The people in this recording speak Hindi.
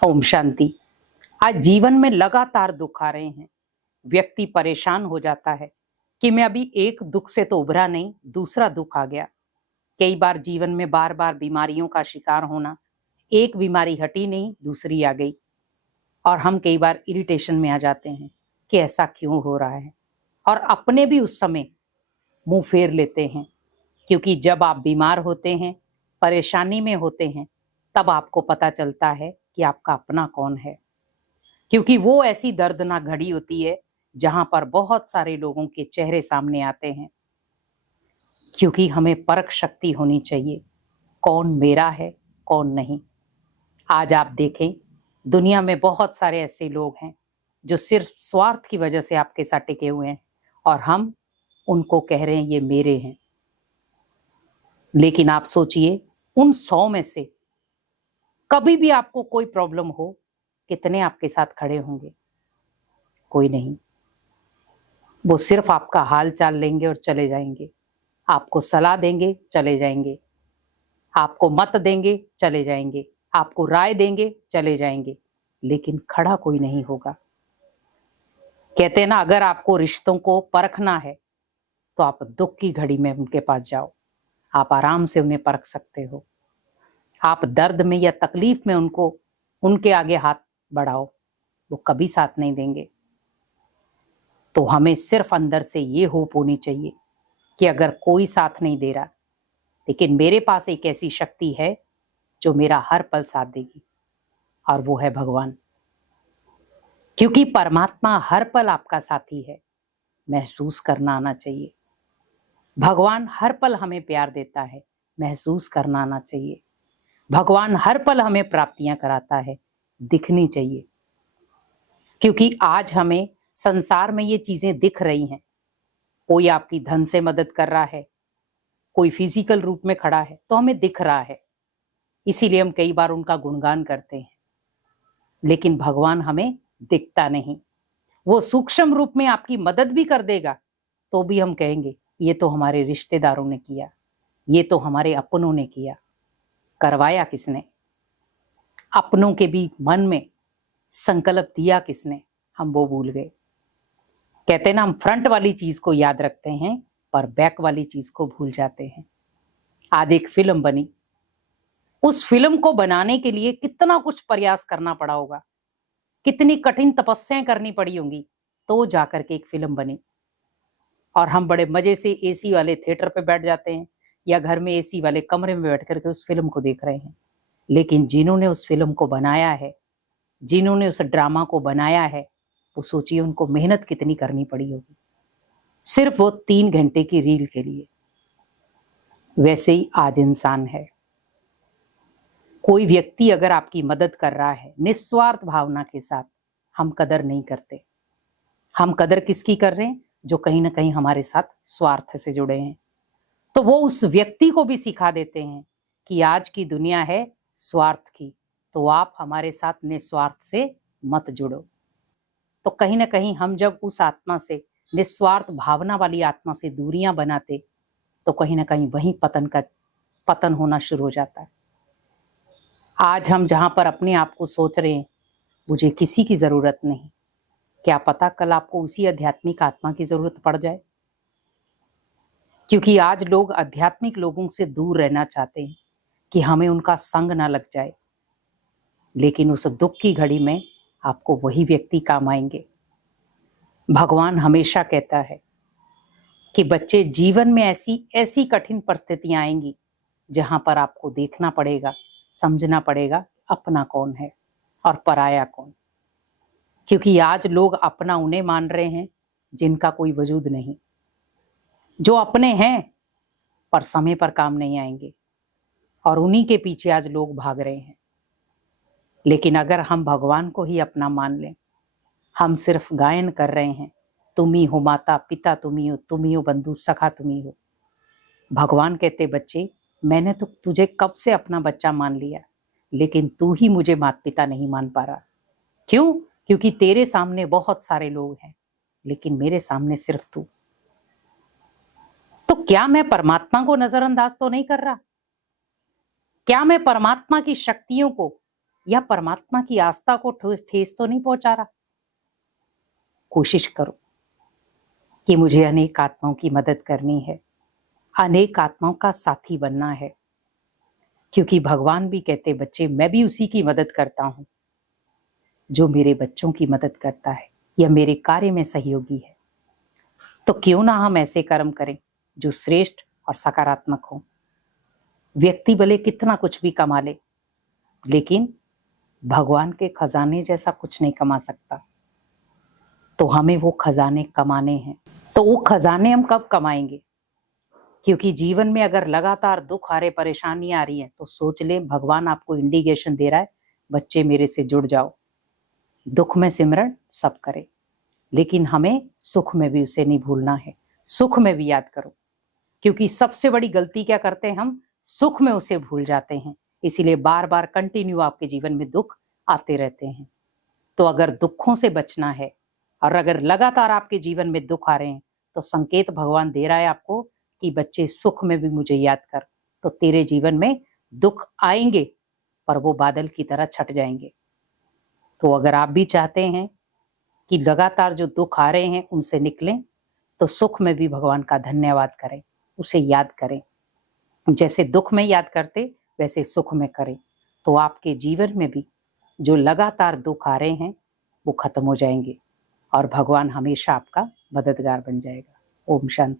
ओम शांति। आज जीवन में लगातार दुख आ रहे हैं। व्यक्ति परेशान हो जाता है कि मैं अभी एक दुख से तो उभरा नहीं, दूसरा दुख आ गया। कई बार जीवन में बार बार बीमारियों का शिकार होना, एक बीमारी हटी नहीं, दूसरी आ गई। और हम कई बार इरिटेशन में आ जाते हैं कि ऐसा क्यों हो रहा है, और अपने भी उस समय मुंह फेर लेते हैं। क्योंकि जब आप बीमार होते हैं, परेशानी में होते हैं, तब आपको पता चलता है कि आपका अपना कौन है। क्योंकि वो ऐसी दर्दनाक घड़ी होती है जहां पर बहुत सारे लोगों के चेहरे सामने आते हैं। क्योंकि हमें परख शक्ति होनी चाहिए, कौन मेरा है कौन नहीं। आज आप देखें, दुनिया में बहुत सारे ऐसे लोग हैं जो सिर्फ स्वार्थ की वजह से आपके साथ टिके हुए हैं, और हम उनको कह रहे हैं ये मेरे हैं। लेकिन आप सोचिए, उन 100 में से कभी भी आपको कोई प्रॉब्लम हो, कितने आपके साथ खड़े होंगे? कोई नहीं। वो सिर्फ आपका हाल चाल लेंगे और चले जाएंगे, आपको सलाह देंगे, चले जाएंगे, आपको मत देंगे, चले जाएंगे, आपको राय देंगे, चले जाएंगे, लेकिन खड़ा कोई नहीं होगा। कहते हैं ना, अगर आपको रिश्तों को परखना है तो आप दुख की घड़ी में उनके पास जाओ, आप आराम से उन्हें परख सकते हो। आप दर्द में या तकलीफ में उनके आगे हाथ बढ़ाओ, वो कभी साथ नहीं देंगे। तो हमें सिर्फ अंदर से ये होप होनी चाहिए कि अगर कोई साथ नहीं दे रहा, लेकिन मेरे पास एक ऐसी शक्ति है जो मेरा हर पल साथ देगी, और वो है भगवान। क्योंकि परमात्मा हर पल आपका साथी है, महसूस करना आना चाहिए। भगवान हर पल हमें प्यार देता है, महसूस करना आना चाहिए। भगवान हर पल हमें प्राप्तियां कराता है, दिखनी चाहिए। क्योंकि आज हमें संसार में ये चीजें दिख रही हैं। कोई आपकी धन से मदद कर रहा है, कोई फिजिकल रूप में खड़ा है, तो हमें दिख रहा है, इसीलिए हम कई बार उनका गुणगान करते हैं। लेकिन भगवान हमें दिखता नहीं। वो सूक्ष्म रूप में आपकी मदद भी कर देगा, तो भी हम कहेंगे ये तो हमारे रिश्तेदारों ने किया, ये तो हमारे अपनों ने किया। करवाया किसने? अपनों के भी मन में संकल्प दिया किसने? हम वो भूल गए। कहते हैं ना, हम फ्रंट वाली चीज को याद रखते हैं पर बैक वाली चीज को भूल जाते हैं। आज एक फिल्म बनी, उस फिल्म को बनाने के लिए कितना कुछ प्रयास करना पड़ा होगा, कितनी कठिन तपस्याएं करनी पड़ी होंगी, तो जाकर के एक फिल्म बनी। और हम बड़े मजे से एसी वाले थिएटर पे बैठ जाते हैं, या घर में एसी वाले कमरे में बैठ करके उस फिल्म को देख रहे हैं। लेकिन जिन्होंने उस फिल्म को बनाया है, जिन्होंने उस ड्रामा को बनाया है, वो सोचिए उनको मेहनत कितनी करनी पड़ी होगी, सिर्फ वो 3 घंटे की रील के लिए। वैसे ही आज इंसान है। कोई व्यक्ति अगर आपकी मदद कर रहा है निस्वार्थ भावना के साथ, हम कदर नहीं करते। हम कदर किसकी कर रहे हैं? जो कहीं ना कहीं हमारे साथ स्वार्थ से जुड़े हैं। तो वो उस व्यक्ति को भी सिखा देते हैं कि आज की दुनिया है स्वार्थ की, तो आप हमारे साथ निस्वार्थ से मत जुड़ो। तो कहीं ना कहीं हम जब उस आत्मा से, निस्वार्थ भावना वाली आत्मा से दूरियां बनाते, तो कहीं ना कहीं वहीं पतन होना शुरू हो जाता है। आज हम जहां पर अपने आप को सोच रहे हैं मुझे किसी की जरूरत नहीं, क्या पता कल आपको उसी आध्यात्मिक आत्मा की जरूरत पड़ जाए। क्योंकि आज लोग आध्यात्मिक लोगों से दूर रहना चाहते हैं कि हमें उनका संग ना लग जाए। लेकिन उस दुख की घड़ी में आपको वही व्यक्ति काम आएंगे। भगवान हमेशा कहता है कि बच्चे, जीवन में ऐसी ऐसी कठिन परिस्थितियां आएंगी जहां पर आपको देखना पड़ेगा, समझना पड़ेगा अपना कौन है और पराया कौन। क्योंकि आज लोग अपना उन्हें मान रहे हैं जिनका कोई वजूद नहीं, जो अपने हैं पर समय पर काम नहीं आएंगे, और उन्हीं के पीछे आज लोग भाग रहे हैं। लेकिन अगर हम भगवान को ही अपना मान लें, हम सिर्फ गायन कर रहे हैं, तुम ही हो माता पिता, तुम ही हो बंधु सखा, तुम ही हो। भगवान कहते, बच्चे मैंने तो तुझे कब से अपना बच्चा मान लिया, लेकिन तू ही मुझे माता पिता नहीं मान पा रहा। क्यों? क्योंकि तेरे सामने बहुत सारे लोग हैं, लेकिन मेरे सामने सिर्फ तू। तो क्या मैं परमात्मा को नजरअंदाज तो नहीं कर रहा? क्या मैं परमात्मा की शक्तियों को या परमात्मा की आस्था को ठेस तो नहीं पहुंचा रहा? कोशिश करो कि मुझे अनेक आत्माओं की मदद करनी है, अनेक आत्माओं का साथी बनना है, क्योंकि भगवान भी कहते बच्चे मैं भी उसी की मदद करता हूं जो मेरे बच्चों की मदद करता है या मेरे कार्य में सहयोगी है। तो क्यों ना हम ऐसे कर्म करें जो श्रेष्ठ और सकारात्मक हो। व्यक्ति भले कितना कुछ भी कमा ले, लेकिन भगवान के खजाने जैसा कुछ नहीं कमा सकता। तो हमें वो खजाने कमाने हैं। तो वो खजाने हम कब कमाएंगे? क्योंकि जीवन में अगर लगातार दुख आ रहे, परेशानी आ रही है, तो सोच ले भगवान आपको इंडिकेशन दे रहा है, बच्चे मेरे से जुड़ जाओ। दुख में सिमरण सब करे, लेकिन हमें सुख में भी उसे नहीं भूलना है। सुख में भी याद करो, क्योंकि सबसे बड़ी गलती क्या करते हैं हम? सुख में उसे भूल जाते हैं। इसीलिए बार बार कंटिन्यू आपके जीवन में दुख आते रहते हैं। तो अगर दुखों से बचना है और अगर लगातार आपके जीवन में दुख आ रहे हैं, तो संकेत भगवान दे रहा है आपको कि बच्चे सुख में भी मुझे याद कर, तो तेरे जीवन में दुख आएंगे पर वो बादल की तरह छट जाएंगे। तो अगर आप भी चाहते हैं कि लगातार जो दुख आ रहे हैं उनसे निकलें, तो सुख में भी भगवान का धन्यवाद करें, उसे याद करें। जैसे दुख में याद करते वैसे सुख में करें, तो आपके जीवन में भी जो लगातार दुख आ रहे हैं वो खत्म हो जाएंगे और भगवान हमेशा आपका मददगार बन जाएगा। ओम शांति।